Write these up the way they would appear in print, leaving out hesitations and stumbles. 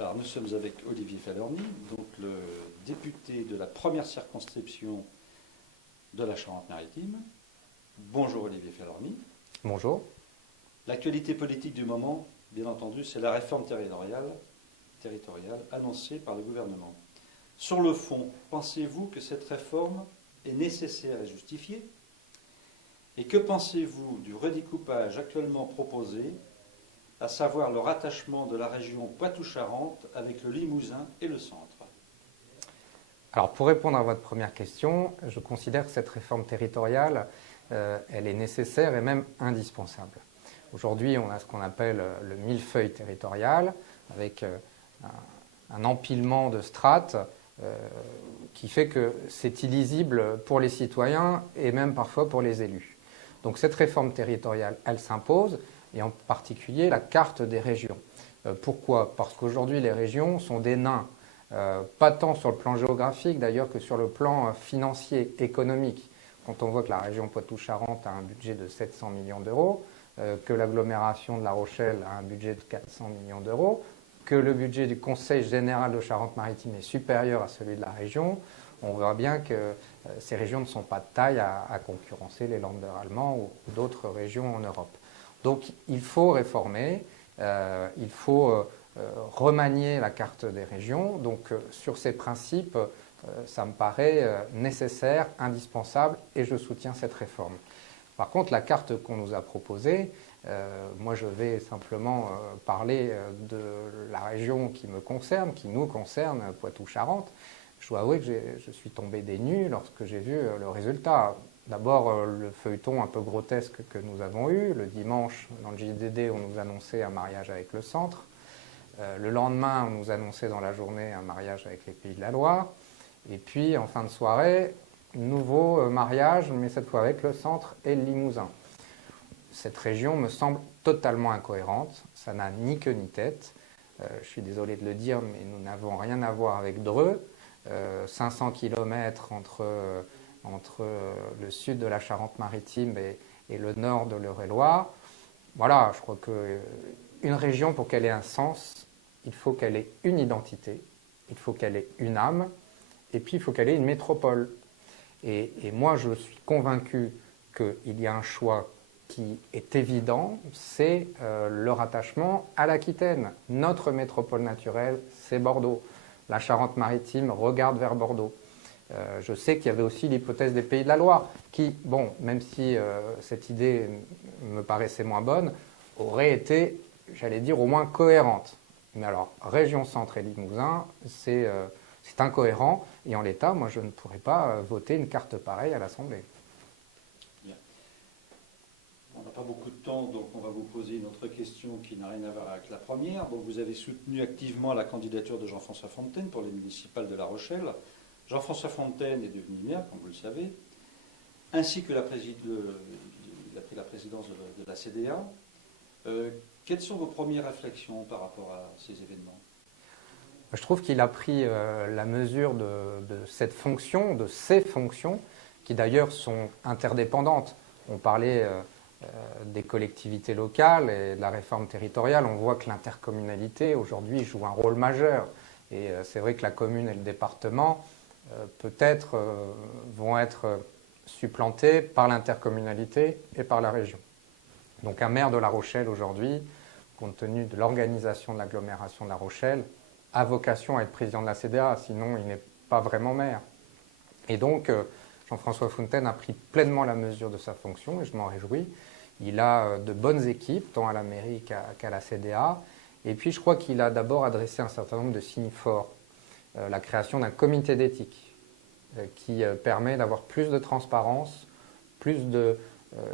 Alors, nous sommes avec Olivier Falorni, donc le député de la première circonscription de la Charente-Maritime. Bonjour Olivier Falorni. Bonjour. L'actualité politique du moment, bien entendu, c'est la réforme territoriale annoncée par le gouvernement. Sur le fond, pensez-vous que cette réforme est nécessaire et justifiée? Et que pensez-vous du redécoupage actuellement proposé, à savoir le rattachement de la région Poitou-Charentes avec le Limousin et le centre? Alors pour répondre à votre première question, je considère que cette réforme territoriale, elle est nécessaire et même indispensable. Aujourd'hui, on a ce qu'on appelle le millefeuille territorial, avec un empilement de strates qui fait que c'est illisible pour les citoyens et même parfois pour les élus. Donc cette réforme territoriale, elle s'impose, et en particulier la carte des régions. Pourquoi? Parce qu'aujourd'hui, les régions sont des nains, pas tant sur le plan géographique d'ailleurs que sur le plan financier, économique. Quand on voit que la région Poitou-Charentes a un budget de 700 millions d'euros, que l'agglomération de La Rochelle a un budget de 400 millions d'euros, que le budget du Conseil général de Charente-Maritime est supérieur à celui de la région, on voit bien que ces régions ne sont pas de taille à concurrencer les Länder allemands ou d'autres régions en Europe. Donc il faut réformer, il faut remanier la carte des régions. Donc sur ces principes, ça me paraît nécessaire, indispensable, et je soutiens cette réforme. Par contre, la carte qu'on nous a proposée, moi je vais simplement parler de la région qui me concerne, qui nous concerne, Poitou-Charentes. Je dois avouer que je suis tombé des nues lorsque j'ai vu le résultat. D'abord, le feuilleton un peu grotesque que nous avons eu. Le dimanche, dans le JDD, on nous annonçait un mariage avec le centre. Le lendemain, on nous annonçait dans la journée un mariage avec les Pays de la Loire. Et puis, en fin de soirée, nouveau mariage, mais cette fois avec le centre et le Limousin. Cette région me semble totalement incohérente. Ça n'a ni queue ni tête. Je suis désolé de le dire, mais nous n'avons rien à voir avec Dreux. 500 km entre le sud de la Charente-Maritime et le nord de l'Eure-et-Loire. Voilà, je crois qu'une région, pour qu'elle ait un sens, il faut qu'elle ait une identité, il faut qu'elle ait une âme, et puis il faut qu'elle ait une métropole. Et moi, je suis convaincu qu'il y a un choix qui est évident, c'est le rattachement à l'Aquitaine. Notre métropole naturelle, c'est Bordeaux. La Charente-Maritime regarde vers Bordeaux. Je sais qu'il y avait aussi l'hypothèse des Pays de la Loire, qui, bon, même si cette idée me paraissait moins bonne, aurait été, j'allais dire, au moins cohérente. Mais alors, région centre et Limousin, c'est incohérent, et en l'état, moi, je ne pourrais pas voter une carte pareille à l'Assemblée. Bien. On n'a pas beaucoup de temps, donc on va vous poser une autre question qui n'a rien à voir avec la première. Donc, vous avez soutenu activement la candidature de Jean-François Fontaine pour les municipales de La Rochelle. Jean-François Fontaine est devenu maire, comme vous le savez, ainsi que il a pris la présidence de la CDA. Quelles sont vos premières réflexions par rapport à ces événements? Je trouve qu'il a pris la mesure de cette fonction, de ces fonctions, qui d'ailleurs sont interdépendantes. On parlait des collectivités locales et de la réforme territoriale. On voit que l'intercommunalité, aujourd'hui, joue un rôle majeur. Et c'est vrai que la commune et le département, peut-être, vont être supplantés par l'intercommunalité et par la région. Donc un maire de La Rochelle aujourd'hui, compte tenu de l'organisation de l'agglomération de La Rochelle, a vocation à être président de la CDA, sinon il n'est pas vraiment maire. Et donc Jean-François Fontaine a pris pleinement la mesure de sa fonction, et je m'en réjouis. Il a de bonnes équipes, tant à la mairie qu'à la CDA. Et puis je crois qu'il a d'abord adressé un certain nombre de signes forts. La création d'un comité d'éthique qui permet d'avoir plus de transparence, plus de,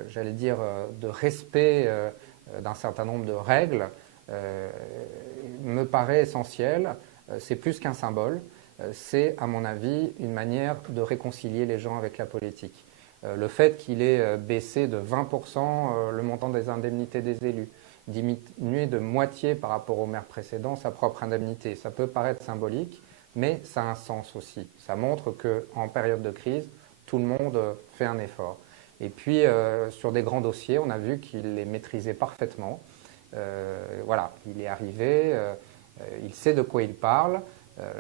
j'allais dire, de respect d'un certain nombre de règles, me paraît essentiel. C'est plus qu'un symbole. C'est, à mon avis, une manière de réconcilier les gens avec la politique. Le fait qu'il ait baissé de 20% le montant des indemnités des élus, diminué de moitié par rapport au maire précédent sa propre indemnité, ça peut paraître symbolique, mais ça a un sens aussi. Ça montre qu'en période de crise, tout le monde fait un effort. Et puis, sur des grands dossiers, on a vu qu'il les maîtrisait parfaitement. Voilà, il est arrivé, il sait de quoi il parle.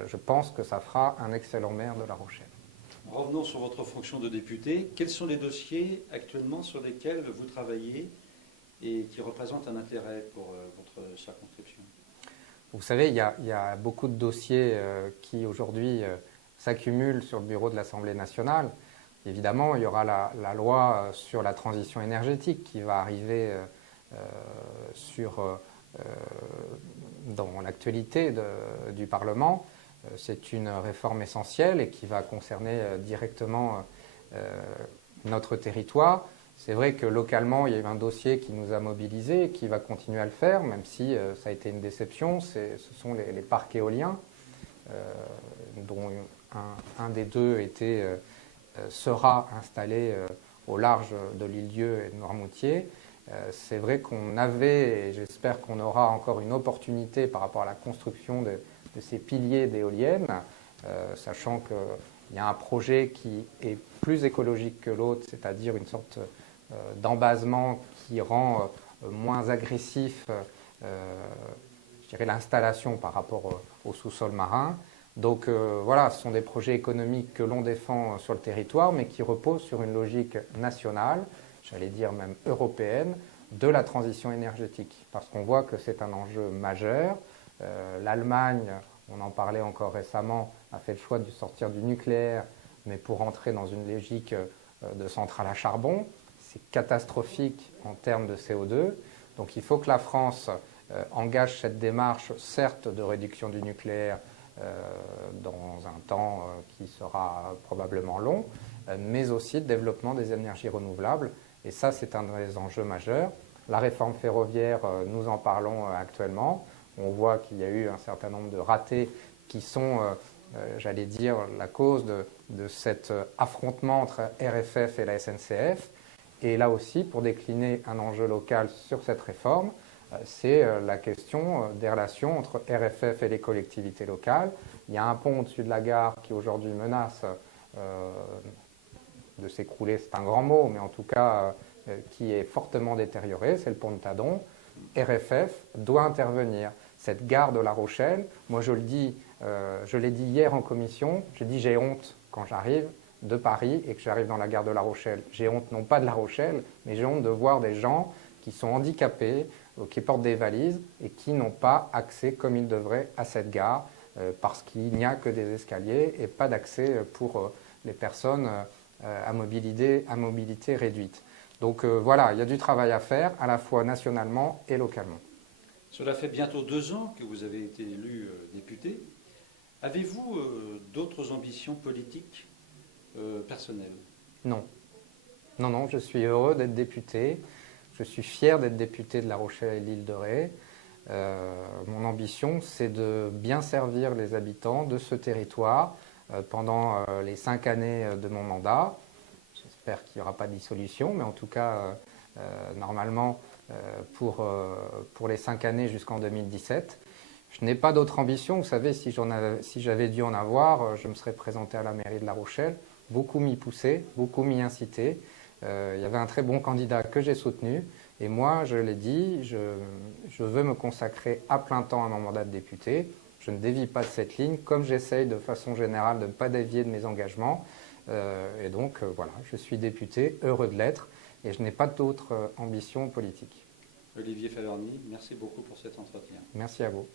Je pense que ça fera un excellent maire de La Rochelle. Revenons sur votre fonction de député. Quels sont les dossiers actuellement sur lesquels vous travaillez et qui représentent un intérêt pour votre circonscription? Vous savez, il y a beaucoup de dossiers qui aujourd'hui s'accumulent sur le bureau de l'Assemblée nationale. Évidemment, il y aura la loi sur la transition énergétique qui va arriver dans l'actualité du Parlement. C'est une réforme essentielle et qui va concerner directement notre territoire. C'est vrai que localement, il y a eu un dossier qui nous a mobilisés et qui va continuer à le faire, même si ça a été une déception. Ce sont les parcs éoliens, dont un des deux sera installé au large de l'île-Dieu et de Noirmoutier. C'est vrai qu'on avait, et j'espère qu'on aura encore une opportunité par rapport à la construction de ces piliers d'éoliennes, sachant qu'il y a un projet qui est plus écologique que l'autre, c'est-à-dire une sorte d'embasement qui rend moins agressif je dirais, l'installation par rapport au sous-sol marin. Donc voilà, ce sont des projets économiques que l'on défend sur le territoire, mais qui reposent sur une logique nationale, j'allais dire même européenne, de la transition énergétique. Parce qu'on voit que c'est un enjeu majeur. L'Allemagne, on en parlait encore récemment, a fait le choix de sortir du nucléaire, mais pour entrer dans une logique de centrale à charbon. C'est catastrophique en termes de CO2. Donc il faut que la France engage cette démarche, certes de réduction du nucléaire dans un temps qui sera probablement long, mais aussi de développement des énergies renouvelables. Et ça, c'est un des enjeux majeurs. La réforme ferroviaire, nous en parlons actuellement. On voit qu'il y a eu un certain nombre de ratés qui sont, j'allais dire, la cause de cet affrontement entre RFF et la SNCF. Et là aussi, pour décliner un enjeu local sur cette réforme, c'est la question des relations entre RFF et les collectivités locales. Il y a un pont au-dessus de la gare qui aujourd'hui menace de s'écrouler, c'est un grand mot, mais en tout cas qui est fortement détérioré, c'est le pont de Tadon. RFF doit intervenir. Cette gare de La Rochelle, moi je l'ai dit hier en commission, j'ai dit j'ai honte quand j'arrive de Paris et que j'arrive dans la gare de La Rochelle. J'ai honte non pas de La Rochelle, mais j'ai honte de voir des gens qui sont handicapés, qui portent des valises et qui n'ont pas accès comme ils devraient à cette gare parce qu'il n'y a que des escaliers et pas d'accès pour les personnes à mobilité réduite. Donc voilà, il y a du travail à faire à la fois nationalement et localement. Cela fait bientôt 2 ans que vous avez été élu député. Avez-vous d'autres ambitions politiques personnelles? Non. Non, je suis heureux d'être député. Je suis fier d'être député de La Rochelle et l'île de Ré. Mon ambition, c'est de bien servir les habitants de ce territoire pendant les 5 années de mon mandat. J'espère qu'il n'y aura pas de dissolution, mais en tout cas, normalement, pour les 5 années jusqu'en 2017. Je n'ai pas d'autre ambition. Vous savez, si j'avais dû en avoir, je me serais présenté à la mairie de La Rochelle. Beaucoup m'y poussaient, beaucoup m'y incitaient. Il y avait un très bon candidat que j'ai soutenu. Et moi, je l'ai dit, je veux me consacrer à plein temps à mon mandat de député. Je ne dévie pas de cette ligne, comme j'essaye de façon générale de ne pas dévier de mes engagements. Et donc, voilà, je suis député, heureux de l'être, et je n'ai pas d'autres ambitions politiques. Olivier Faverny, merci beaucoup pour cet entretien. Merci à vous.